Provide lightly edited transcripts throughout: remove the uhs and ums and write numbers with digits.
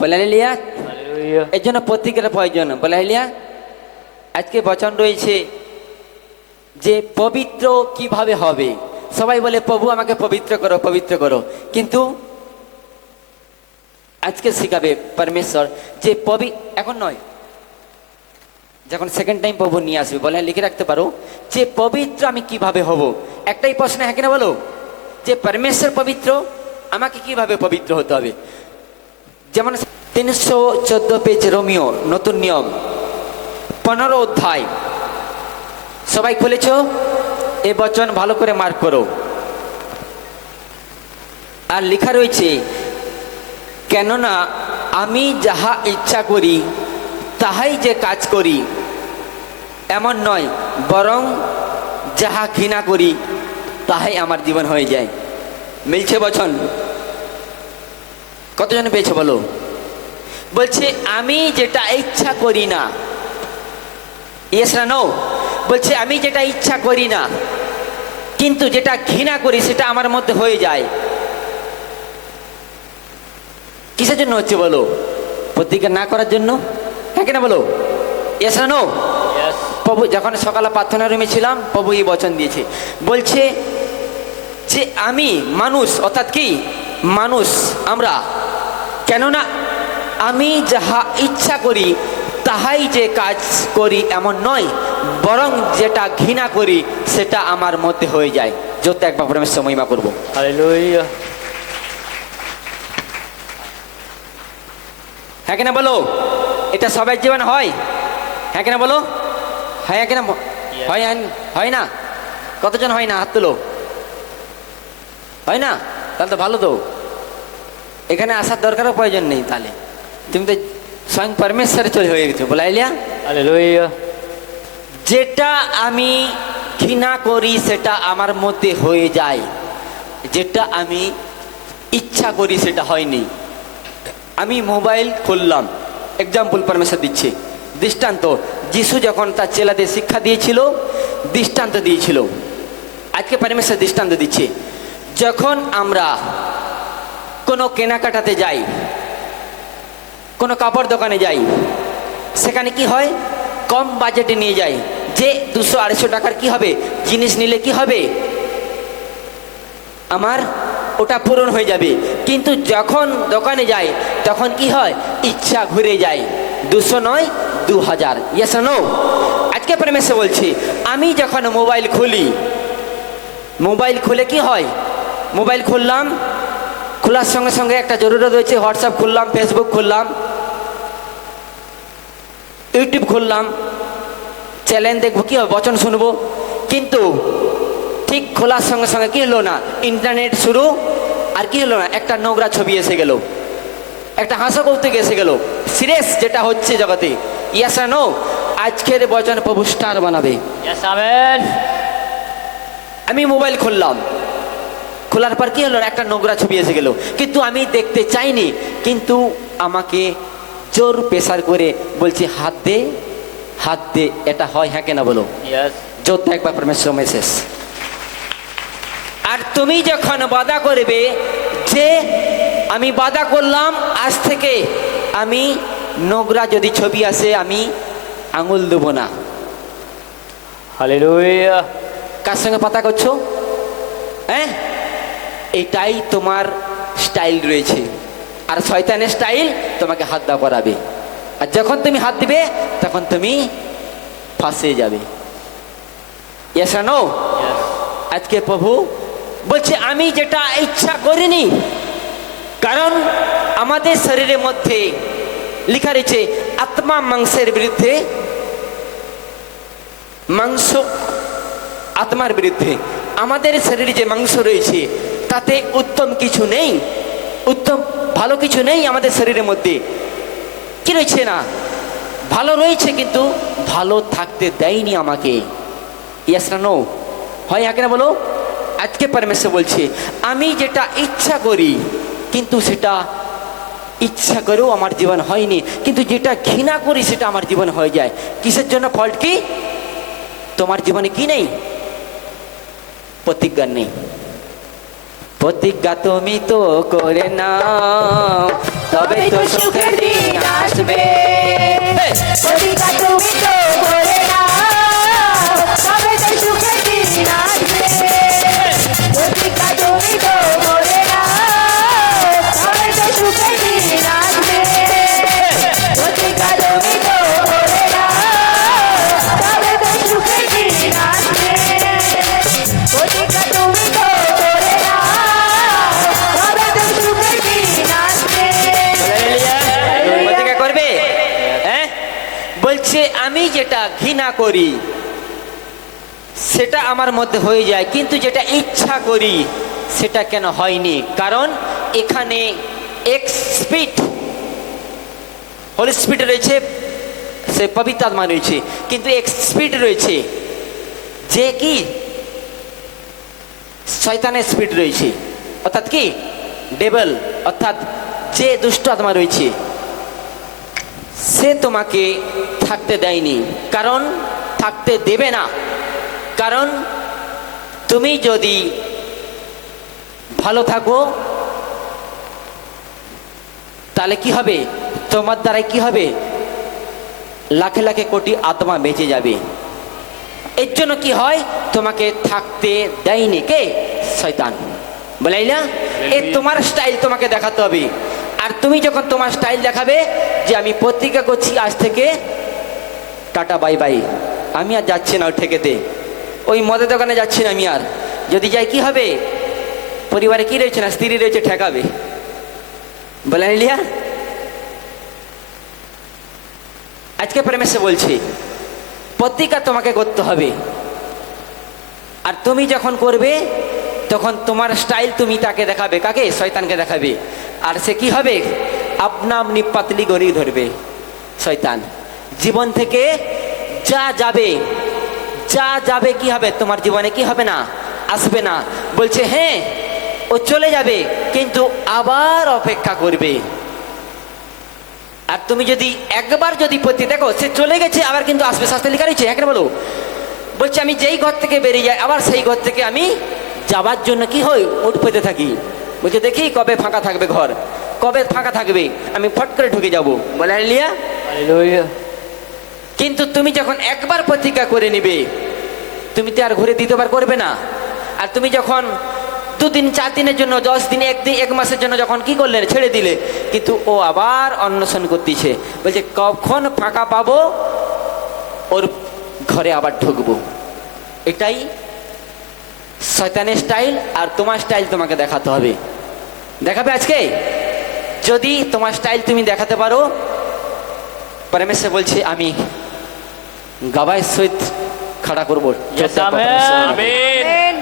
বলে লিয়া হালেলুয়া। এর জন্য প্রতিজ্ঞার প্রয়োজন। বলে লিয়া আজকে বচন রয়েছে যে পবিত্র কিভাবে হবে। সবাই বলে প্রভু আমাকে পবিত্র করো পবিত্র করো, কিন্তু আজকে শিখাবে পরমেশ্বর যে এখন নয়, যখন সেকেন্ড টাইম প্রভু নিয়ে আসবে। বলে লিখে রাখতে পারো যে পবিত্র আমি কিভাবে হব। একটাই প্রশ্ন, হ্যাঁ কিনা বলো, যে পরমেশ্বর পবিত্র, আমাকে কিভাবে পবিত্র হতে হবে। যেমন 314 পেজ রোমিও নতুন নিয়ম 15 অধ্যায়, সবাই খুলেছ? এ বচন ভালো করে মার্ক করো। আর লেখা রয়েছে, কেননা আমি যাহা ইচ্ছা করি তাহাই যে কাজ করি এমন নয়, বরং যাহা ঘৃণা করি তাহাই আমার জীবন হয়ে যায়। মিলছে বচন? কতজন পেয়েছে বলো? বলছে আমি যেটা ইচ্ছা করি না, ইয়েস না নো? বলছে আমি যেটা ইচ্ছা করি না, কিন্তু যেটা ঘৃণা করি সেটা আমার মধ্যে হয়ে যায়। কিসের জন্য হচ্ছে বলো? প্রতিজ্ঞা না করার জন্য, হ্যাঁ কিনা বলো? ইয়েস না নো? প্রভু যখন সকালে প্রার্থনা রুমে ছিলাম, প্রভু এই বচন দিয়েছে, বলছে যে আমি মানুষ, অর্থাৎ কি মানুষ আমরা, কেননা আমি যাহা ইচ্ছা করি তাহাই যে কাজ করি এমন নয়, বরং যেটা ঘৃণা করি সেটা আমার মধ্যে হয়ে যায়। যত একবার পরমেশ্বর মহিমা করবো। হালেলুয়া। হ্যাঁ কিনা বলো? এটা সবার জীবন হয়, হ্যাঁ কিনা বলো? হ্যাঁ কিনা? হয় হয় না? কতজন হয় না? হাত তুলো। হয় না? তাহলে তো ভালো, তো এখানে আসার দরকারও প্রয়োজন নেই। তাহলে তুমি তো স্বয়ং পরমেশ্বরে চলে হয়ে গেছো। বলাইলিয়া হালেলুয়া। যেটা আমি ঘৃণা করি সেটা আমার মধ্যে হয়ে যায়, যেটা আমি ইচ্ছা করি সেটা হয়নি। আমি মোবাইল খুললাম, এক্সাম্পল পরমেশ্বর দিচ্ছে, দৃষ্টান্ত। যিশু যখন তার ছেলেদের শিক্ষা দিয়েছিল, দৃষ্টান্ত দিয়েছিল, আজকে পরমেশ্বর দৃষ্টান্ত দিচ্ছে। যখন আমরা কোনো কেনাকাটাতে যাই, কোনো কাপড় দোকানে যাই, সেখানে কি হয়, কম বাজেটে নিয়ে যাই, যে 200-250 টাকার কি হবে জিনিস নিলে কি হবে, আমার ওটা পূরণ হয়ে যাবে। কিন্তু যখন দোকানে যাই তখন কি হয়, ইচ্ছা ঘুরে যায়, 200 নয় 2000। Yes no? আজকে পরমেশ্বর বলছি, আমি যখন মোবাইল খুলি, মোবাইল খুলে কি হয়, মোবাইল খুললাম, খোলার সঙ্গে সঙ্গে একটা জরুরত রয়েছে, হোয়াটসঅ্যাপ খুললাম, ফেসবুক খুললাম, ইউটিউব খুললাম, চ্যানেল দেখবো, কি হবে, বচন শুনবো। কিন্তু ঠিক খোলার সঙ্গে সঙ্গে কি হলো না, ইন্টারনেট শুরু, আর কি হলো না, একটা নোংরা ছবি এসে গেল, একটা হাসা কৌতুক এসে গেল। সিরিয়াস যেটা হচ্ছে জগতে। ইয়েস আর নো? আজকের বচন প্রভু স্টার বানাবে। Yes, amen. আমি মোবাইল খুললাম, খোলার পর কি হলো, একটা নোংরা ছবি এসে গেল, কিন্তু আমি দেখতে চাইনি, কিন্তু আমাকে জোর প্রেসার করে বলছি হাত দে হাত দে। এটা হয়, হ্যাঁ কেনা বলো? ইয়েস। যত একবার পরমেশ্বর মেসেজ। আর তুমি যখন বাধা করবে যে আমি বাধা করলাম, আজ থেকে আমি নোংরা যদি ছবি আসে আমি আঙুল দেবো না। হালেলুয়া। কার সঙ্গে পাতা করছো? হ্যাঁ, এটাই তোমার স্টাইল রয়েছে। আর শয়তানের স্টাইল তোমাকে হাত দেওয়া করাবে, আর যখন তুমি হাত দিবে তখন তুমি ফাঁসে যাবে। ইয়েস আর নো? আজকে প্রভু বলছে আমি যেটা ইচ্ছা করিনি, কারণ আমাদের শরীরের মধ্যে লেখা রয়েছে আত্মা মাংসের বিরুদ্ধে, মাংস আত্মার বিরুদ্ধে। আমাদের শরীরে যে মাংস রয়েছে তাতে উত্তম কিছু নেই, উত্তম ভালো কিছু নেই আমাদের শরীরের মধ্যে। কি রয়েছে না, ভালো রয়েছে কিন্তু ভালো থাকতে দেয়নি আমাকে। ইয়েস না নো? হয় আগে না বলো? আজকে পরমেশ্বর বলছে আমি যেটা ইচ্ছা করি, কিন্তু সেটা ইচ্ছা করেও আমার জীবন হয়নি, কিন্তু যেটা ঘৃণা করি সেটা আমার জীবন হয়ে যায়। কিসের জন্য ফল্ট? কি তোমার জীবনে কি নেই? প্রতিজ্ঞা নেই। প্রতিজ্ঞা তুমি তো করে নাও, তবে তো সুখের দিন আসবে। প্রতিজ্ঞা তুমি তো করে নাও, তবে তো সুখের দিন আসবে। প্রতিজ্ঞা তুমি তো করে নাও, তবে তো সুখের দিন আসবে। প্রতিজ্ঞা তুমি তো করে নাও, তবে তো সুখের দিন আসবে। প্রতিজ্ঞা তুমি তো করে নাও, তবে তো সুখের দিন আসবে। প্রতিজ্ঞা করবে? হ্যাঁ, বলছে আমি যেটা ঘৃণা করি সেটা আমার মধ্যে হয়ে যায়, কিন্তু যেটা ইচ্ছা করি সেটা কেন হয়নি? কারণ এখানে এক্স স্পিড, হোলি স্পিড রয়েছে, সে পবিত্র আত্মা রয়েছে, কিন্তু এক্স স্পিড রয়েছে, যে কি শয়তানের স্পিড রয়েছে, অর্থাৎ কি ডেভেল, অর্থাৎ যে দুষ্ট আত্মা রয়েছে, সে তোমাকে থাকতে দেয়নি। কারণ থাকতে দেবে না, কারণ তুমি যদি ভালো থাকো তাহলে কি হবে? তোমার দ্বারাই কি হবে? লাখে লাখে কোটি আত্মা বেঁচে যাবে। এর জন্য কি হয়? তোমাকে থাকতে দেয়নি কে? শয়তান। বলাইলা, এ তোমার স্টাইল তোমাকে দেখাতে হবে। আর তুমি যখন তোমার স্টাইল দেখাবে যে আমি প্রতিজ্ঞা করছি আজ থেকে টাটা বাই বাই, আমি আর যাচ্ছি না ওই ঠেকেতে, ওই মদের দোকানে যাচ্ছি না আমি আর, যদি যাই কি হবে? পরিবারে কি রয়েছে না, স্ত্রী রয়েছে, ঠেকাবে। বলে লিয়া, আজকে প্রেমেসে বলছি প্রতিজ্ঞা তোমাকে করতে হবে। আর তুমি যখন করবে তখন তোমার স্টাইল তুমি তাকে দেখাবে। কাকে? শয়তানকে দেখাবে। আর সে কি হবে? আপনা আপনি পাতলি গড়িয়ে ধরবে শয়তান। জীবন থেকে যা যাবে, যা যাবে কি হবে? তোমার জীবনে কি হবে না? আসবে না। বলছে হ্যাঁ ও চলে যাবে, কিন্তু আবার অপেক্ষা করবে। আর তুমি যদি একবার যদি প্রতি দেখো সে চলে গেছে, আবার কিন্তু আসবে, শাস্তি লেখা রয়েছে। হ্যাঁ বলো, বলছে আমি যেই ঘর থেকে বেরিয়ে যাই আবার সেই ঘর থেকে আমি যাবার জন্য কি হই? উঠ পেতে থাকি। বলছে দেখি কবে ফাঁকা থাকবে ঘর, কবে ফাঁকা থাকবে, আমি ফট করে ঢুকে যাবো। বলে লিয়া, হালেলুয়া। কিন্তু তুমি যখন একবার প্রতিজ্ঞা করে নিবে, তুমি তো আর ঘুরে দ্বিতীয়বার করবে না। আর তুমি যখন 2 দিন 4 দিনের জন্য, 10 দিন, 1 দিন, 1 মাসের জন্য যখন কি করলে? ছেড়ে দিলে, কিন্তু ও আবার অন্বেষণ করতেছে। বলছে কখন ফাঁকা পাবো ওর ঘরে আবার ঢুকবো। এটাই শয়তানের স্টাইল। আর তোমার স্টাইল তোমাকে দেখাতে হবে। দেখাবে আজকে? যদি তোমার স্টাইল তুমি দেখাতে পারো, পরমেশ্বর বলছে আমি গাবায় সহিত খাড়া করবো। আমেন।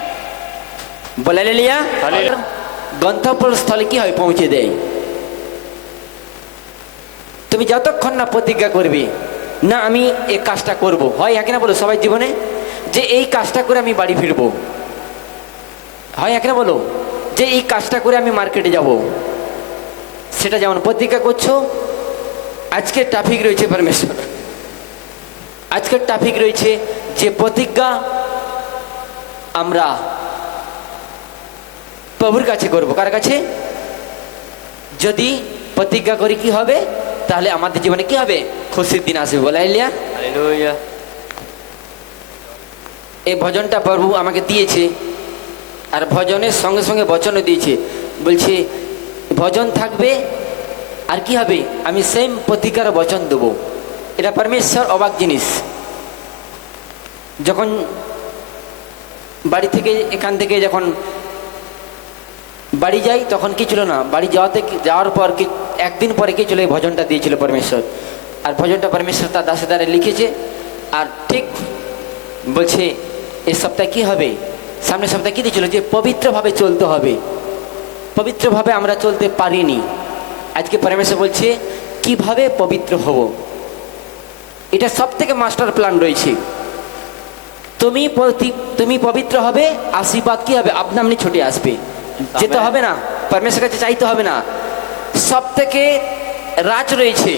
বলে লিয়া, হালেলুয়া। গন্তব্যস্থলে কি হয়? পৌঁছে দেয়। তুমি যতক্ষণ না প্রতিজ্ঞা করবে না আমি এই কাজটা করব, হয় একে না বলো সবাই জীবনে যে এই কাজটা করে আমি বাড়ি ফিরবো, হয় একে না বলো যে এই কাজটা করে আমি মার্কেটে যাব, সেটা যেমন প্রতিজ্ঞা করছো। আজকে ট্রাফিক রয়েছে পরমেশ্বর, আজকের ট্রাফিক রয়েছে যে প্রতিজ্ঞা আমরা প্রভুর কাছে করবো। কার কাছে? যদি প্রতিজ্ঞা করি কি হবে? তাহলে আমাদের জীবনে কি হবে? খুশির দিন আসবে। বলে লিয়া, হালেলুয়া। এই ভজনটা প্রভু আমাকে দিয়েছে, আর ভজনের সঙ্গে সঙ্গে বচনও দিয়েছে। বলছে ভজন থাকবে আর কি হবে? আমি সেম প্রতিজ্ঞার বচন দেবো। এটা পরমেশ্বর অবাক জিনিস। যখন বাড়ি থেকে, এখান থেকে যখন বাড়ি যাই তখন কি ছিল না, বাড়ি যাওয়ার পর কি 1 দিন পরে কি ছিল? এই ভজনটা দিয়েছিল পরমেশ্বর। আর ভজনটা পরমেশ্বর তার দাসে দ্বারা লিখেছে। আর ঠিক বলছে এই সপ্তাহে কি হবে, সামনের সপ্তাহে কি দিয়েছিল? যে পবিত্রভাবে চলতে হবে। পবিত্রভাবে আমরা চলতে পারিনি। আজকে পরমেশ্বর বলছে কিভাবে পবিত্র হব। এটা সব থেকে মাস্টার প্ল্যান রয়েছে। তুমি পবিত্র হবে, আশীর্বাদ কি হবে? আপনা আপনি ছুটে আসবে। যেতে হবে না, পরমেশ্বরের কাছে চাইতে হবে না। সব থেকে রাজ রয়েছে,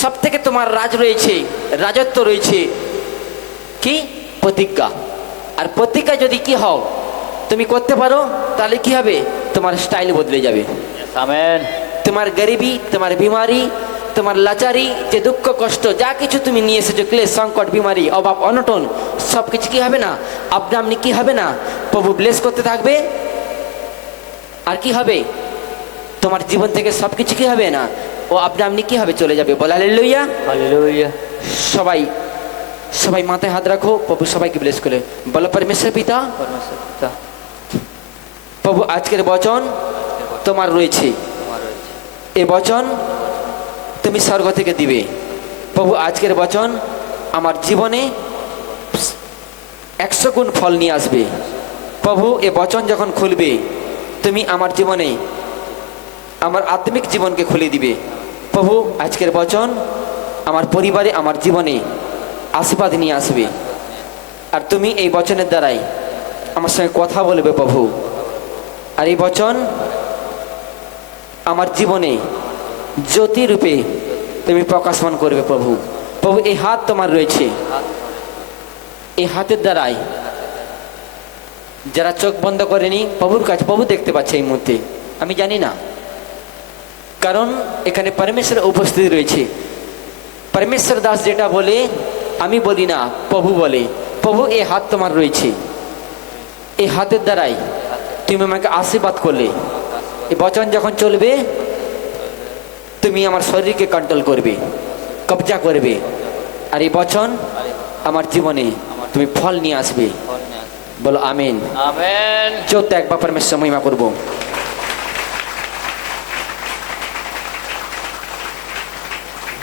সব থেকে তোমার রাজ রয়েছে, রাজত্ব রয়েছে কি? প্রতিজ্ঞা। আর প্রতিজ্ঞা যদি কি হও, তুমি করতে পারো, তাহলে কি হবে? তোমার স্টাইল বদলে যাবে। আমেন তোমার গরিবি, তোমার বিমারি, তোমার লাচারি, যে দুঃখ কষ্ট যা কিছু তুমি নিয়ে এসেছো, ক্লেশ, সংকট, বিমারি, অভাব, অনটন, সব কিছু কি হবে না? আপনি কি হবে না? প্রভু ব্লেস করতে থাকবে। আর কি হবে? তোমার জীবন থেকে সব কিছু কি হবে না? ও আপনি কি হবে? চলে যাবে। বলা হালেলুয়া। হালেলুয়া সবাই সবাই মাথায় হাত রাখো। প্রভু সবাইকে ব্লেস করে বলো, পরমেশ্বর পিতা, পরমেশ্বর পিতা প্রভু আজকের বচন তোমার রয়েছে। তোমার রয়েছে এ বচন তুমি স্বর্গ থেকে দিবে। প্রভু আজকের বচন আমার জীবনে 100 গুণ ফল নিয়ে আসবে। প্রভু এ বচন যখন খুলবে, তুমি আমার জীবনে, আমার আত্মিক জীবনকে খুলে দিবে। প্রভু আজকের বচন আমার পরিবারে, আমার জীবনে আশীর্বাদ নিয়ে আসবে। আর তুমি এই বচনের দ্বারাই আমার সঙ্গে কথা বলবে প্রভু। আর এই বচন আমার জীবনে জ্যোতি রূপে তুমি প্রকাশমান করবে প্রভু। প্রভু এই হাত তোমার রয়েছে, এই হাতের দ্বারাই যারা চোখ বন্ধ করেনি প্রভুর কাছে, প্রভু দেখতে পাচ্ছে এই মুহূর্তে। আমি জানি না, কারণ এখানে পরমেশ্বরের উপস্থিতি রয়েছে। পরমেশ্বর দাস যেটা বলে আমি বলি না, প্রভু বলে। প্রভু এই হাত তোমার রয়েছে, এই হাতের দ্বারাই তুমি আমাকে আশীর্বাদ করলে। এই বচন যখন চলবে, তুমি আমার শরীরকে কন্ট্রোল করবে, কবজা করবে। আর এই বচন আমার জীবনে তুমি ফল নিয়ে আসবে। ফল নিয়ে আসবে। বলো আমেন। আমেন চোদ্দ একবার পরমেশ্বর মহিমা করবো।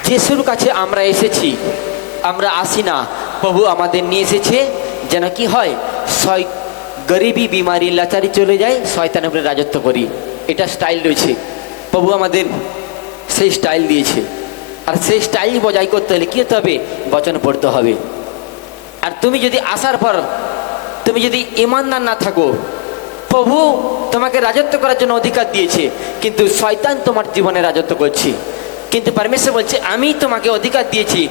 যিশুর কাছে আমরা এসেছি, আমরা আসি না, প্রভু আমাদের নিয়ে এসেছে যেন কি হয়, গরিবি, বিমারি, লাচারি চলে যায়, শয়তানের উপরে রাজত্ব করি। এটা স্টাইল রয়েছে। প্রভু আমাদের সেই স্টাইল দিয়েছে। আর সেই স্টাইল বজায় করতে হলে কী হতে হবে? বচন পড়তে হবে। আর তুমি যদি আসার পর তুমি যদি ইমানদার না থাকো, প্রভু তোমাকে রাজত্ব করার জন্য অধিকার দিয়েছে, কিন্তু শয়তান তোমার জীবনে রাজত্ব করছে। কিন্তু পরমেশ্বর বলছে আমি তোমাকে অধিকার দিয়েছি,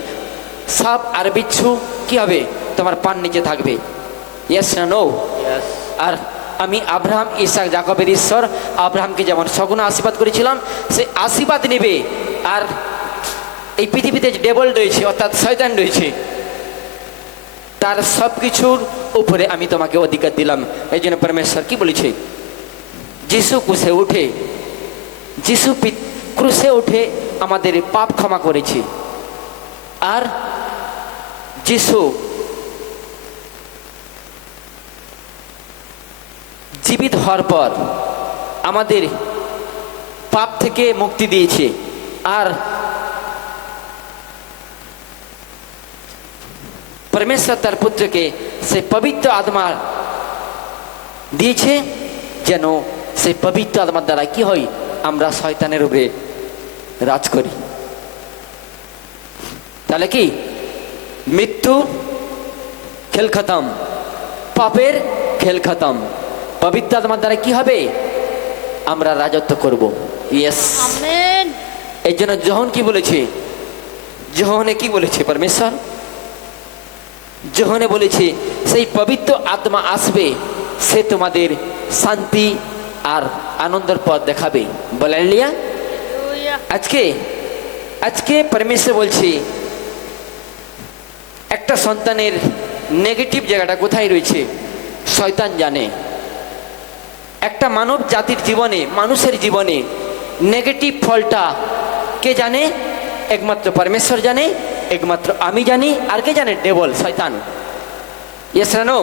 সাপ আর বিচ্ছু কি হবে? তোমার পান নিচে থাকবে। ইয়েস না নো? ইয়েস আর আমি আব্রাহাম, ইসাক, যাকবের ঈশ্বর আব্রাহামকে যেমন সগুণ আশীর্বাদ করেছিলাম, সে আশীর্বাদ নেবে। আর এই পৃথিবীতে যে ডেবল রয়েছে, অর্থাৎ শয়তান রয়েছে, তার সব কিছুর উপরে আমি তোমাকে অধিকার দিলাম। এই জন্য পরমেশ্বর কি বলেছে? যিশু ক্রুশে উঠে, যিশু ক্রুশে উঠে আমাদের পাপ ক্ষমা করেছে। আর যিশু জীবিত হওয়ার পর আমাদের পাপ থেকে মুক্তি দিয়েছে। আর পরমেশ্বর তার পুত্রকে সে পবিত্র আত্মা দিয়েছে, যেন সেই পবিত্র আত্মার দ্বারা কি হয়? আমরা শয়তানের উপরে রাজ করি। তাহলে কি? মৃত্যু খেল খতম, পাপের খেল খতম। পবিত্র আত্মার দ্বারা কি হবে? আমরা রাজত্ব করব। Yes amen. এই জন্য যোহন কি বলেছে? যোহনে কি বলেছে পরমেশ্বর? যোহনে বলেছে সেই পবিত্র আত্মা আসবে, সে তোমাদের শান্তি আর আনন্দের পথ দেখাবে। বলেন লিয়া। আজকে পরমেশ্বর বলছে একটা সন্তানের নেগেটিভ জায়গাটা কোথায় রয়েছে শয়তান জানে। একটা মানব জাতির জীবনে, মানুষের জীবনে নেগেটিভ ফলটা কে জানে? একমাত্র পরমেশ্বর জানে, একমাত্র আমি জানি। আর কে জানে? ডেবল, শয়তান। ইয়েস না নো?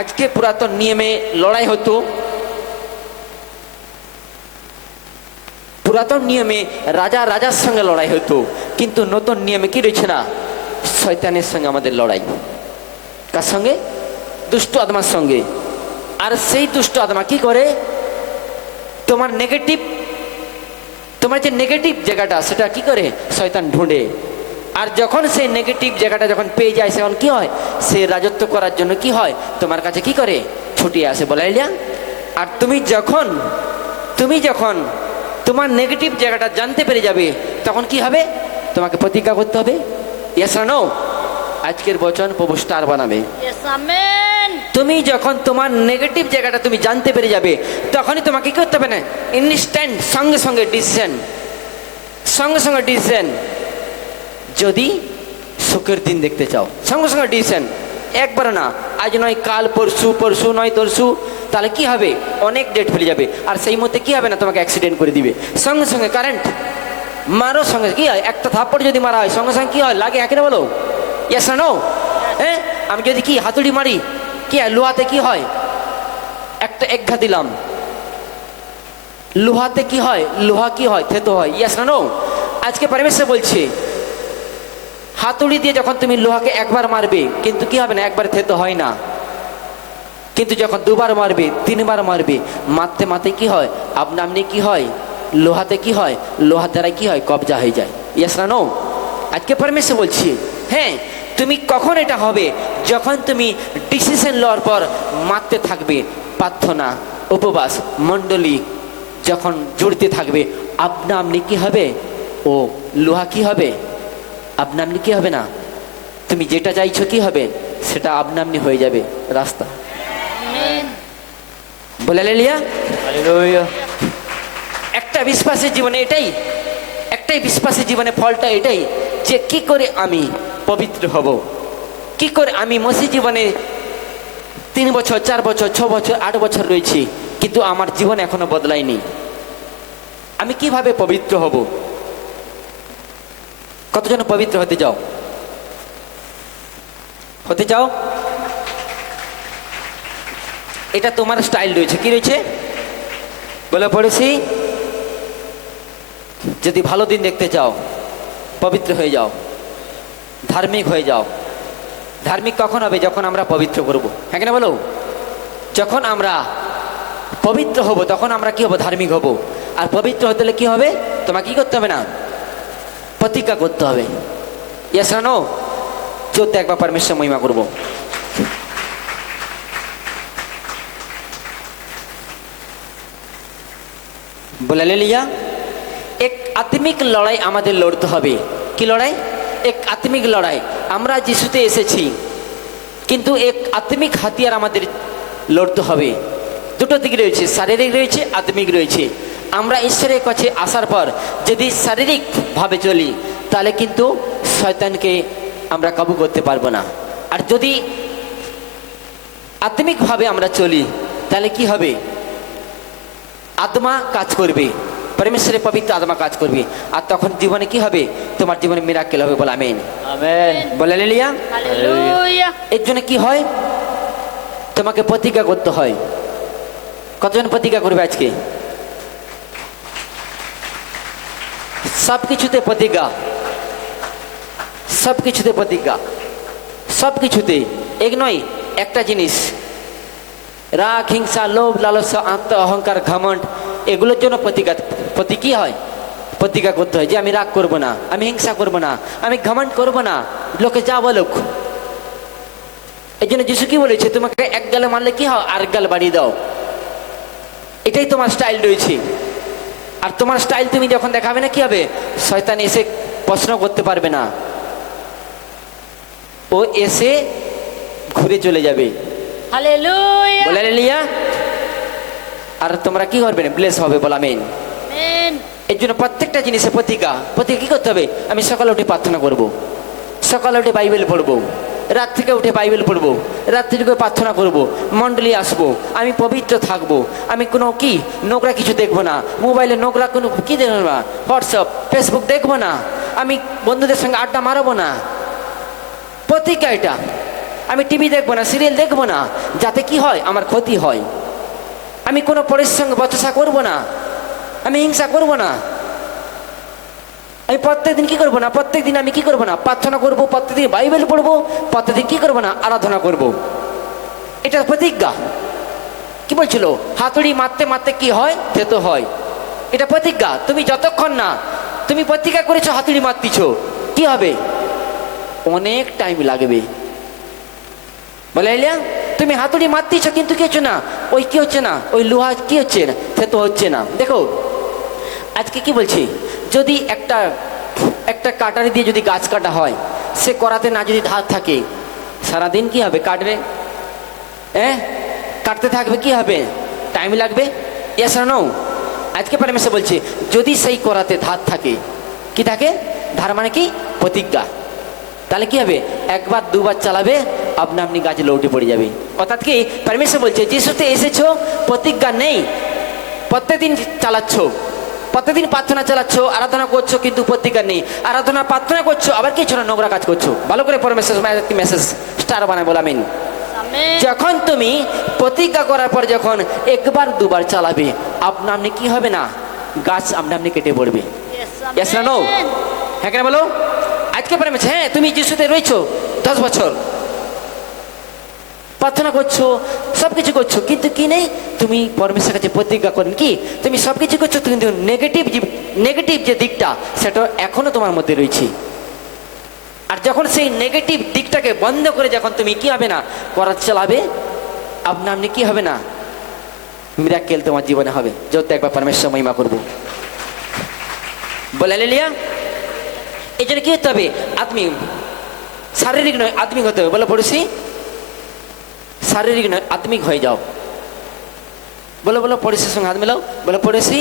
আজকে পুরাতন নিয়মে লড়াই হতো, পুরাতন নিয়মে রাজা রাজার সঙ্গে লড়াই হতো, কিন্তু নতুন নিয়মে কি রয়েছে না? শয়তানের সঙ্গে আমাদের লড়াই। কার সঙ্গে? দুষ্ট আত্মার সঙ্গে। আর সেই দুষ্ট আত্মা কি করে? তোমার নেগেটিভ, তোমার যে নেগেটিভ জায়গাটা সেটা কি করে? শয়তান ঢুঁড়ে। আর যখন সেই নেগেটিভ জায়গাটা যখন পেয়ে যায়, তখন কি হয়? সে রাজত্ব করার জন্য কি হয়? তোমার কাছে কি করে? ছুটে আসে। বলাইলিয়া। আর তুমি যখন তোমার নেগেটিভ জায়গাটা জানতে পেরে যাবে, তখন কি হবে? তোমাকে প্রতিজ্ঞা করতে হবে। ইয়েস না নো? আজকের বচন প্রভু স্টার বানাবে। Yes, amen. তুমি যখন তোমার নেগেটিভ জায়গাটা তুমি জানতে পেরে যাবে, তখনই তোমাকে কি করতে হবে না, ইনস্ট্যান্ট সঙ্গে সঙ্গে ডিসিশন, সঙ্গে সঙ্গে ডিসিশন। যদি সুখের দিন দেখতে চাও, সঙ্গে সঙ্গে ডিসিশন, একবার না, আজ নয় কাল, পরশু, পরশু নয় তরশু, তাহলে কি হবে, অনেক ডেট ফেলে যাবে। আর সেই মধ্যে কি হবে না, তোমাকে অ্যাক্সিডেন্ট করে দিবে সঙ্গে সঙ্গে। কারেন্ট মারো সঙ্গে কি হয়, একটা থাপ্পড় যদি মারা হয় সঙ্গে সঙ্গে কি হয়, লাগে একে বলো, ইয়েস না নো? হ্যাঁ, আমি যদি কি হাতুড়ি মারি, কি হয় লোহাতে কি হয়, একটা একঘা দিলাম, লোহাতে কি হয়, লোহা কি হয়, থেতো হয়, ইয়েস না নো? আজকে পরমেশ্বর বলছে হাতুড়ি দিয়ে যখন তুমি লোহাকে একবার মারবে, কিন্তু কি হবে না, একবার থেতো হয় না। কিন্তু যখন দুবার মারবে, তিনবার মারবে, মারতে মারতে কি হয়, আপনা আপনি কি হয়, লোহাতে কি হয়, লোহার দ্বারা কি হয়, কবজা হয়ে যায়, ইয়েস না নো? আজকে পরমেশ্বর বলছি, হ্যাঁ, তুমি কখন এটা হবে, যখন তুমি ডিসিশন লওয়ার পর মারতে থাকবে, প্রার্থনা, উপবাস, মণ্ডলী যখন জুড়তে থাকবে, আপনা আপনি কি হবে, ও লোহা কি হবে, আপনা আপনি কি হবে না, তুমি যেটা চাইছো কি হবে, সেটা আপনা আপনি হয়ে যাবে রাস্তা। বলে লিয়া হালেলুয়া। একটা বিশ্বাসের জীবনে এটাই, একটাই বিশ্বাসের জীবনে ফলটা এটাই, যে কি করে আমি পবিত্র হব, কি করে আমি মসি জীবনে 3 বছর 4 বছর 6 বছর 8 বছর রয়েছি, কিন্তু আমার জীবন এখনো বদলায়নি, আমি কিভাবে পবিত্র হব? কতজন পবিত্র হতে চাও, হতে চাও? এটা তোমার স্টাইল রয়েছে, কি রয়েছে বলে পড়েছি, যদি ভালো দিন দেখতে চাও, পবিত্র হয়ে যাও, ধার্মিক হয়ে যাও। ধার্মিক কখন হবে, যখন আমরা পবিত্র করব, হ্যাঁ কিনা বলো? যখন আমরা পবিত্র হব, তখন আমরা কি হব, ধার্মিক হব। আর পবিত্র হতে হলে কি হবে, তোমাকে কি করতে হবে না, প্রতিজ্ঞা করতে হবে, ইয়েস না নো? চলতে একবার পরমেশ্বর মহিমা করব। বলে লিয়া এক আত্মিক লড়াই আমাদের লড়তে হবে। কি লড়াই? এক আত্মিক লড়াই। আমরা যিশুতে এসেছি, কিন্তু এক আত্মিক হাতিয়ার আমাদের লড়তে হবে। দুটো দিক রয়েছে, শারীরিক রয়েছে, আত্মিক রয়েছে। আমরা ঈশ্বরের কাছে আসার পর যদি শারীরিকভাবে চলি, তাহলে কিন্তু শয়তানকে আমরা কাবু করতে পারবো না। আর যদি আত্মিকভাবে আমরা চলি, তাহলে কি হবে, আত্মা কাজ করবে, পরমেশ্বরের পবিত্র আত্মা কাজ করবে। আর তখন জীবনে কি হবে, তোমার জীবনে মিরাকেল হবে। বলে আমেন, আমেন। বলে লিয়া। হালেলুয়া। এর জন্য কি হয়, তোমাকে প্রতিজ্ঞা করতে হয়। কতজন প্রতিজ্ঞা করবে আজকে? সব কিছুতে প্রতিজ্ঞা, সব কিছুতে প্রতিজ্ঞা, সব কিছুতে। এক নয়, একটা জিনিস, রাগ, হিংসা, লোভ, লালসা, আত্ম অহংকার, ঘমণ্ড, এগুলোর জন্য কি হয়, প্রতিজ্ঞা করতে হয় যে আমি রাগ করব না, আমি হিংসা করব না, আমি ঘমণ্ড করব না, লোকে যা বলুক। এই জন্য যিশু কি বলেছে, তোমাকে এক গালে মারলে কি হয়, আর গাল বাড়িয়ে দাও। এটাই তোমার স্টাইল রয়েছে। আর তোমার স্টাইল তুমি যখন দেখাবে না, কি হবে, শয়তান এসে প্রশ্ন করতে পারবে না, ও এসে ঘুরে চলে যাবে। হালেলুয়া। বলে লিয়া। আর তোমরা কি করবে, ব্লেস হবে। বল আমেন। আমেন। এর জন্য প্রত্যেকটা জিনিসে প্রতিজ্ঞা কি করতে হবে, আমি সকালে উঠে প্রার্থনা করব, সকালে উঠে বাইবেল পড়বো, রাত থেকে উঠে বাইবেল পড়বো, রাত থেকে প্রার্থনা করব, মণ্ডলী আসবো, আমি পবিত্র থাকবো, আমি কোনো কি নোংরা কিছু দেখবো না, মোবাইলে নোংরা কোনো কি দেখবো না, হোয়াটসঅ্যাপ, ফেসবুক দেখবো না, আমি বন্ধুদের সঙ্গে আড্ডা মারবো না। প্রতিজ্ঞা এটা। আমি টিভি দেখবো না, সিরিয়াল দেখবো না, যাতে কি হয়, আমার ক্ষতি হয়। আমি কোনো পরের সঙ্গে বচসা করবো না, আমি হিংসা করবো না। আমি প্রত্যেকদিন কি করবো না, প্রত্যেকদিন আমি কি করবো না, প্রার্থনা করবো, প্রত্যেকদিন বাইবেল পড়বো, প্রত্যেকদিন কি করবো না, আরাধনা করব। এটা প্রতিজ্ঞা। কি বলছিল, হাতুড়ি মারতে মারতে কি হয়, থেতো হয়। এটা প্রতিজ্ঞা। তুমি যতক্ষণ না তুমি প্রতিজ্ঞা করেছো হাতুড়ি মারতিছ, কি হবে, অনেক টাইম লাগবে। বলে তুমি হাতুড়ি মারতিছ, কিন্তু কি হচ্ছে না, ওই কি হচ্ছে না, ওই লোহা কি হচ্ছে না, থেতো হচ্ছে না। দেখো আজকে কি বলছি, যদি একটা কাটারি দিয়ে যদি গাছ কাটা হয়, সে করাতে না যদি ধার থাকে, সারাদিন কি হবে, কাটবে, কাটতে থাকবে, কি হবে? টাইম লাগবে। ইয়েস আর নো? আজকে পরমেশ্বর বলছে যদি সেই করাতে ধার থাকে, কি থাকে? ধার মানে কি? প্রতিজ্ঞা। তাহলে কি হবে? একবার দুবার চালাবে, আপনা আপনি গাছে লৌটে পড়ে যাবে। অর্থাৎ কি পরমেশ্বর বলছে যিশুতে এসেছো, প্রতিজ্ঞা নেই, প্রত্যেকদিন চালাচ্ছ, প্রত্যেকদিন প্রার্থনা চালাচ্ছ, আরাধনা করছো, কিন্তু প্রতিজ্ঞা নেই। আরাধনা প্রার্থনা করছো, আবার কিছু না নোংরা কাজ করছো। ভালো করে পরমেশ্বর মেসেজ স্টার বানায় বলে আমিন। আমেন। যখন তুমি প্রতিজ্ঞা করার পর যখন একবার দুবার চালাবে, আপনা আপনি কি হবে না? গাছ আপনা আপনি কেটে পড়বে। Yes, Yes না no? amen. হ্যাঁ কেন বলো? আজকে পরমেশ্বর, হ্যাঁ তুমি যিশুতে রয়েছো 10 বছর, প্রার্থনা করছো, সব কিছু করছো, কিন্তু কি নেই? তুমি পরমেশ্বরের কাছে প্রতিজ্ঞা করেন কি তুমি সব কিছু করছো, কিন্তু নেগেটিভ যে দিকটা সেটা এখনো তোমার মধ্যে রয়েছে। আর যখন সেই নেগেটিভ দিকটাকে বন্ধ করে যখন তুমি কি হবে না করা চালাবে, আপনা আপনি কি হবে না? মিরাক্কেল তোমার জীবনে হবে। যত একবার পরমেশ্বর মহিমা করবো বলে হালেলুয়া। এই জন্য কি হতে হবে? আত্মিক, শারীরিক নয় আত্মিক হতে হবে। বলো পড়েছি, শারীরিক নয় আত্মিক হয়ে যাও। বলো বলো পড়েছির সঙ্গে হাত মেলাও, বলো পড়েছি।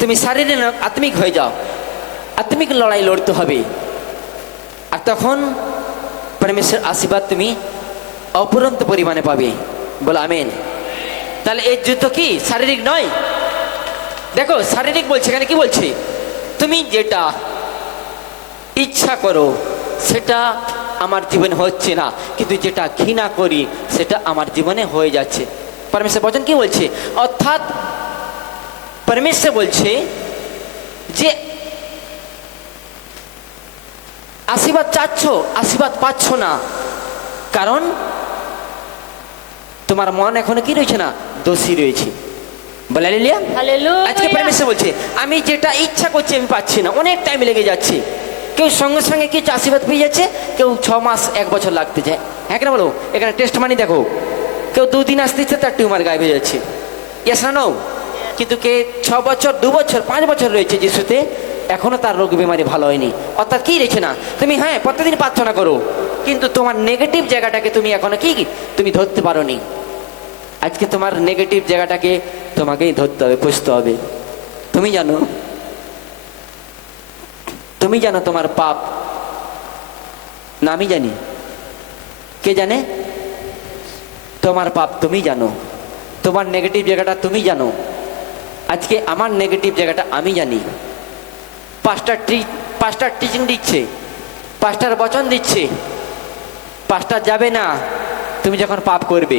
তুমি শারীরিক নয় আত্মিক হয়ে যাও। আত্মিক লড়াই লড়তে হবে, আর তখন পরমেশ্বর আশীর্বাদ তুমি অপরন্ত পরিমাণে পাবে। বলো আমেন। তাহলে এই যুদ্ধ কি শারীরিক নয়? দেখো শারীরিক বলছে, এখানে কি বলছে? তুমি যেটা ইচ্ছা করো সেটা আমার জীবনে হচ্ছে না, কিন্তু যেটা ঘৃণা করি সেটা আমার জীবনে হয়ে যাচ্ছে। পরমেশ্বর বচন কি বলছে? অর্থাৎ পরমেশ্বর বলছে যে আশীর্বাদ চাচ্ছ, আশীর্বাদ পাচ্ছ না, কারণ তোমার মন এখনো কি রয়েছে না? দোষী রয়েছে। বলে হালেলুয়া। আজকে Hallelujah. পরমেশ্বর বলছে আমি যেটা ইচ্ছা করছি আমি পাচ্ছি না, অনেক টাইম লেগে যাচ্ছে। কেউ সঙ্গে সঙ্গে কিছু আশীর্বাদ পেয়ে যাচ্ছে, কেউ 6 মাস 1 বছর লাগতে যায়। হ্যাঁ কেন বলো? এখানে টেস্ট মানি দেখো, কেউ 2 দিন আসতে ইচ্ছে তার টিউমার গায়েব হয়ে যাচ্ছে। ইয়েস না নো? কিন্তু কে 6 বছর 2 বছর 5 বছর রয়েছে যিশুতে, এখনো তার রোগ বিমারি ভালো হয়নি। অর্থাৎ কি রয়েছে না? তুমি হ্যাঁ প্রত্যেকদিন প্রার্থনা করো, কিন্তু তোমার নেগেটিভ জায়গাটাকে তুমি এখনো কি তুমি ধরতে পারো নি। আজকে তোমার নেগেটিভ জায়গাটাকে তোমাকেই ধরতে হবে, বুঝতে হবে। তুমি জানো তোমার পাপ না আমি জানি? কে জানে? তোমার পাপ তুমি জানো, তোমার নেগেটিভ জায়গাটা তুমি জানো। আজকে আমার নেগেটিভ জায়গাটা আমি জানি। পাস্টার টিচিং দিচ্ছে, পাস্টার বচন দিচ্ছে, পাস্টার যাবে না তুমি যখন পাপ করবে,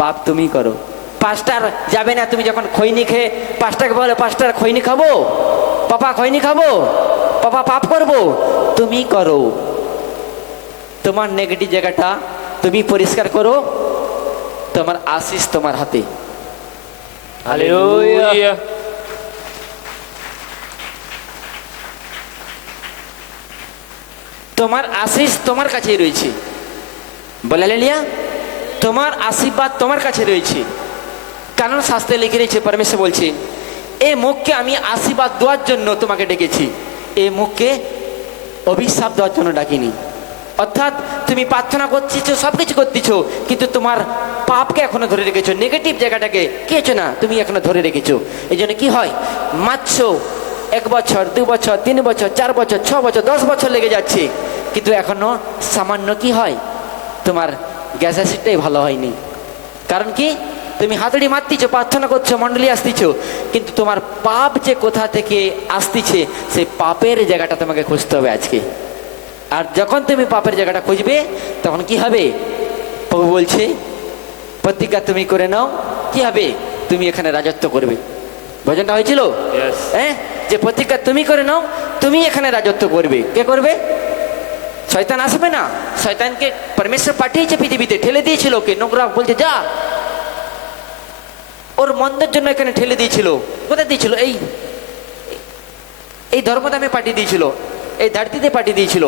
পাপ তুমি করো। পাস্টার যাবে না তুমি যখন খৈনি খেয়ে পাস্টারকে বলো পাস্টার খৈনি খাবো, পাপা খৈনি খাবো, পাপা পাপ করবো, তুমি করো। তোমার নেগেটিভ জায়গাটা তুমি পরিষ্কার করো, তোমার আশিস তোমার হাতে। Hallelujah. তোমার আশিস তোমার কাছেই রয়েছে। বলে হালেলুয়া। তোমার আশীর্বাদ তোমার কাছে রয়েছে, কারণ শাস্ত্রে লিখে রয়েছে, পরমেশ্বর বলছে এই মুখকে আমি আশীর্বাদ দেওয়ার জন্য তোমাকে ডেকেছি, এই মুখকে অভিশাপ দেওয়ার জন্য ডাকিনি। অর্থাৎ তুমি প্রার্থনা করছিছো, সব কিছু করতেছো, কিন্তু তোমার পাপকে এখনো ধরে রেখেছো, নেগেটিভ জায়গাটাকে কি হচ্ছে না তুমি এখনো ধরে রেখেছো। এই জন্য কি হয়? মারছো 1 বছর 2 বছর 3 বছর 4 বছর 6 বছর 10 বছর লেগে যাচ্ছে, কিন্তু এখনো সামান্য কি হয়? তোমার গ্যাস অ্যাসিডটাই ভালো হয়নি। কারণ কি? তুমি হাতুড়ি মারতিছো, প্রার্থনা করছো, মণ্ডলী আসতিছো, কিন্তু তোমার পাপ যে কোথা থেকে আসতিছে সেই পাপের জায়গাটা তোমাকে খুঁজতে হবে আজকে। আর যখন তুমি পাপের জায়গাটা খুঁজবে তখন কি হবে? প্রভু বলছে প্রতিজ্ঞা তুমি করে নাও, কি হবে? তুমি এখানে রাজত্ব করবে। ভজনটা হয়েছিল Yes. হ্যাঁ, যে প্রতিজ্ঞা তুমি করে নাও, তুমি এখানে রাজত্ব করবে। কে করবে? শয়তান আসবে না। শয়তানকে পরমেশ্বর পাঠিয়েছে পৃথিবীতে, ঠেলে দিয়েছিল কে? নোংরা বলছে যা, ওর মন্দের জন্য এখানে ঠেলে দিয়েছিল। কোথায় দিয়েছিল? এই ধর্মদামে পাঠিয়ে দিয়েছিল, এই ধরতিতে পাঠিয়ে দিয়েছিল।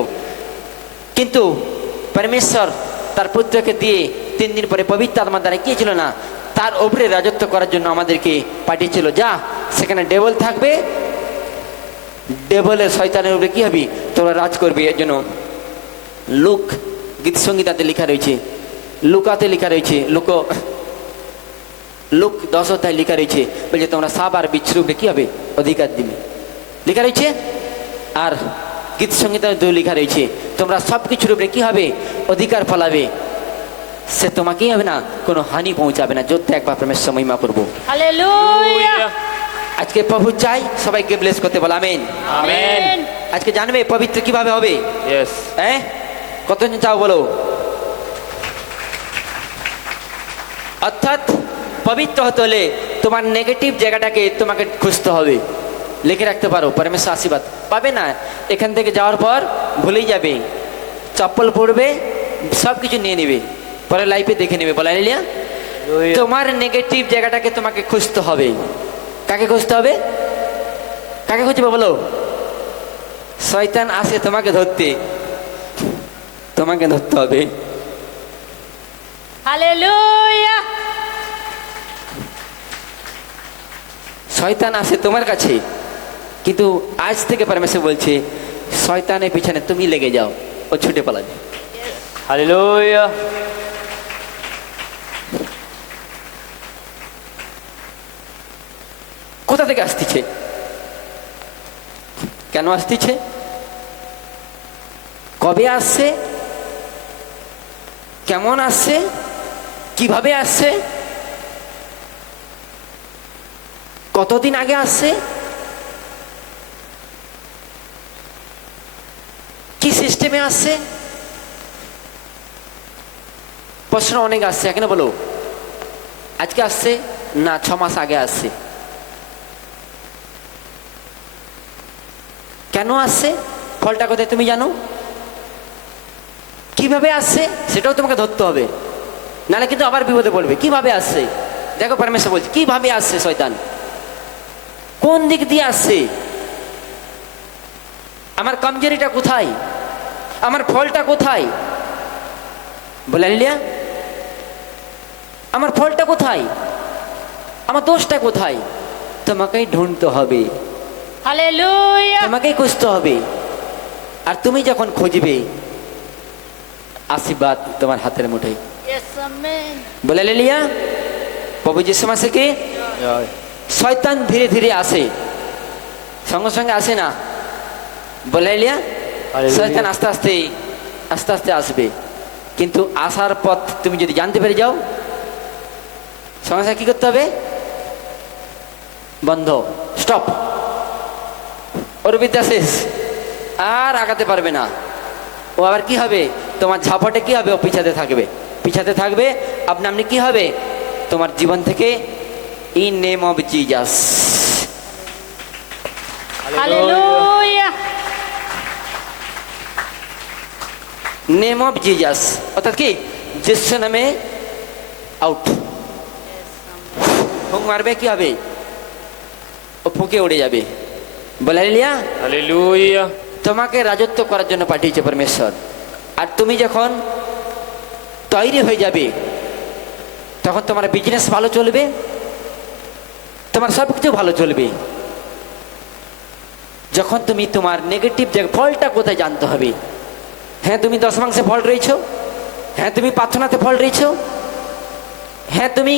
কিন্তু পরমেশ্বর তার পুত্রকে দিয়ে 3 দিন পরে পবিত্র আত্মার দ্বারা কি ছিল না তার উপরে রাজত্ব করার জন্য আমাদেরকে পাঠিয়েছিল। যা, সেখানে ডেবল থাকবে, ডেবলের শয়তানের উপরে কি হবে? তোরা রাজ করবে। এর জন্য লুক গীত সঙ্গীতাতে লেখা রয়েছে লুকাতে লেখা রয়েছে, লুক 10 অধ্যায় লেখা রয়েছে, বলছে তোমরা সাপ আর বিচ্ছুরূপে কি হবে অধিকার দিবে, লেখা রয়েছে। আর গীত সঙ্গীত লেখা রয়েছে তোমরা সব কিছুর উপরে কি হবে অধিকার ফলাবে, সে তোমাকেই হবে না কোনো হানি পৌঁছাবে না। যোদ্ধা একবার পরমেশ্বর মহিমা করবো। হালেলুয়া আজকে প্রভু চাই সবাইকে ব্লেস করতে বল আমেন। আমেন। আজকে জানবে পবিত্র কিভাবে হবে, ইয়েস। হ্যাঁ কতজন চাও বলো। অর্থাৎ পবিত্র হতে হলে তোমার নেগেটিভ জায়গাটাকে তোমাকে খুঁজতে হবে। লিখে রাখতে পারো, পরমেশ্বর আশীর্বাদ পাবে না। এখান থেকে যাওয়ার পর ভুলেই যাবে, চপ্পল পরবে, সব কিছু নিয়ে নেবে, পরে লাইফে দেখে নেবে। বলা লিয়া তোমার নেগেটিভ জায়গাটাকে তোমাকে খুঁজতে হবে। কাকে খুঁজতে হবে, কাকে খুঁজবে বলো। শয়তান আসে তোমাকে ধরতে, তোমাকে ধরতে হবে। হালেলুয়া শয়তান আসে তোমার কাছে, কিন্তু আজ থেকে পরমেশ্বর বলছে শয়তানের পিছনে তুমি লেগে যাও, ও ছুটে পালাবে। হালেলুয়া। কোথা থেকে আসতেছে, কেন আসতেছে, কবে আসছে, কেমন আসছে, কিভাবে আসছে, কতদিন আগে আসছে, কি সিস্টেমে আসছে, প্রশ্ন অনেক আসছে। এখানে বলো আজকে আসছে না 6 মাস আগে আসছে, কেন আসছে, ফলটা কোথায় তুমি জানো, কিভাবে আসছে সেটাও তোমাকে ধরতে হবে, নাহলে কিন্তু আবার বিপদে পড়বে। কিভাবে আসছে দেখো, পরমেশ্বর বলছে কিভাবে আসছে শয়তান, কোন দিক দিয়ে আসছে, আমার কমজোরিটা কোথায়, আমার ফলটা কোথায়, বলে লিয়া আমার ফলটা কোথায়, আমার দোষটা কোথায়, তোমাকেই ঢুঁড়তে হবে, হালেলুয়া তোমাকেই খুঁজতে হবে। আর তুমি যখন খুঁজবে আশীর্বাদ তোমার হাতের মুঠোয়। ইয়েস আমেন বলে লিয়া প্রভু যিশু মাসিকে শয়তান ধীরে ধীরে আসে, সঙ্গে সঙ্গে আসে না। বলে লিয়া হালেলুয়া। শয়তান আস্তে আস্তে আস্তে আস্তে আসবে, কিন্তু আসার পথ তুমি যদি জানতে পেরে যাও, সঙ্গে সঙ্গে কি করতে হবে, বন্ধ, স্টপ, ওর বিদ্যা শেষ, আর আগাতে পারবে না। ও আবার কি হবে, তোমার ঝাপটে কি হবে, ও পিছাতে থাকবে, পিছাতে থাকবে। আপনি আপনি কি হবে তোমার জীবন থেকে, in name of Jesus, hallelujah name of Jesus, অর্থাৎ কি যিশু নামে আউট, ফুঁক মারবে কি হবে, ও ফুঁকে উড়ে যাবে। বলে লিয়া হালেলুয়া। তোমাকে রাজত্ব করার জন্য পাঠিয়েছে পরমেশ্বর। আর তুমি যখন তৈরি হয়ে যাবে, তখন তোমার বিজনেস ভালো চলবে, তোমার সব কিছু ভালো চলবে। যখন তুমি তোমার নেগেটিভ ফলটা কোথায় জানতে হবে। হ্যাঁ তুমি 10 মাংসে ফল রয়েছো, হ্যাঁ তুমি প্রার্থনাতে ফল রয়েছো, হ্যাঁ তুমি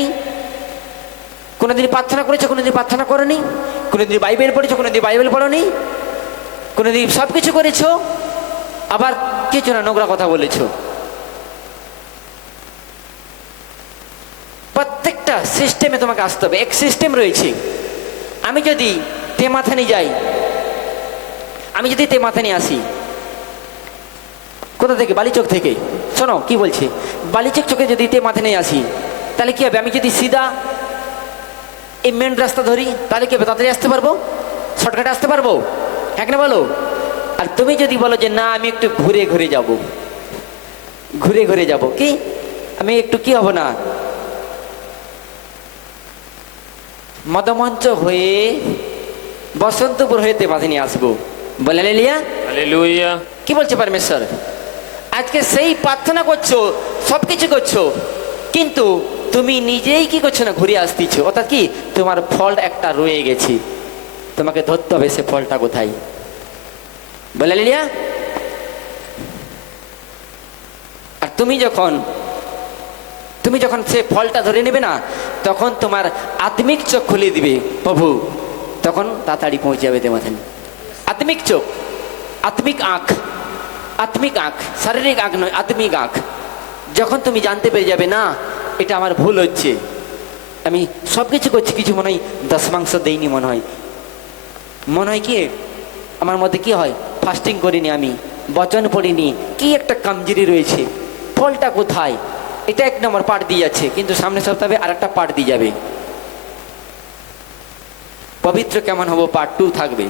কোনোদিন প্রার্থনা করেছো, কোনোদিন প্রার্থনা করোনি, কোনোদিন বাইবেল পড়েছো, কোনোদিন বাইবেল পড়োনি, কোনোদিন সব কিছু করেছো, আবার কিছু না নোংরা কথা বলেছো। প্রত্যেকটা সিস্টেমে তোমাকে আসতে হবে, এক সিস্টেম রয়েছে। আমি যদি তেমাথানি যাই, আমি যদি তেমাথানি আসি, কোথা থেকে, বালিচক থেকে, শোনো কি বলছি, বালিচক চোখে যদি তেমাথানি আসি, তাহলে কি হবে, আমি যদি সিধা এই মেন রাস্তা ধরি, তাহলে কি হবে, তাড়াতাড়ি আসতে পারবো, শর্টকাটে আসতে পারবো, হ্যাঁ না বলো। আর তুমি যদি বলো যে না আমি একটু ঘুরে ঘুরে যাব, ঘুরে ঘুরে যাব, কি আমি একটু কি হব না, মদমঞ্চ হয়ে বসন্তপুর হয়ে তেমাথানি আসবো। বলে লিয়া হালেলুয়া। কি বলছে পরমেশ্বর, আজকে সেই প্রার্থনা করছো, সব কিছু করছো, কিন্তু তুমি নিজেই কি করছো না, ঘুরে আসতেছো। অর্থাৎ কি তোমার ফল একটা রয়ে গেছে, তোমাকে ধরতে হবে সে ফলটা কোথায়। বলে লিয়া, আর তুমি যখন তুমি যখন সে ফলটা ধরে নেবে না, তখন তোমার আত্মিক চোখ খুলে দিবে প্রভু, তখন তাড়াতাড়ি পৌঁছে যাবে তোমার। আত্মিক চোখ, আত্মিক আঁখ, আত্মিক আঁখ, শারীরিক আঁখ নয়, আত্মিক আঁখ। যখন তুমি জানতে পেরে যাবে না এটা আমার ভুল হচ্ছে, আমি সব কিছু করছি, কিছু মনে হয় দশমাংশ দেইনি, মনে হয় কি আমার মধ্যে কি হয়, ফাস্টিং করিনি, আমি বচন পড়িনি, কি একটা কামজুরি রয়েছে, ফলটা কোথায়, এটা এক নম্বর পাঠ দিয়ে যাচ্ছে, কিন্তু সামনে সপ্তাহে আর একটা পাঠ দিয়ে যাবে। পবিত্র কেমন হবো পার্ট 2 থাকবে।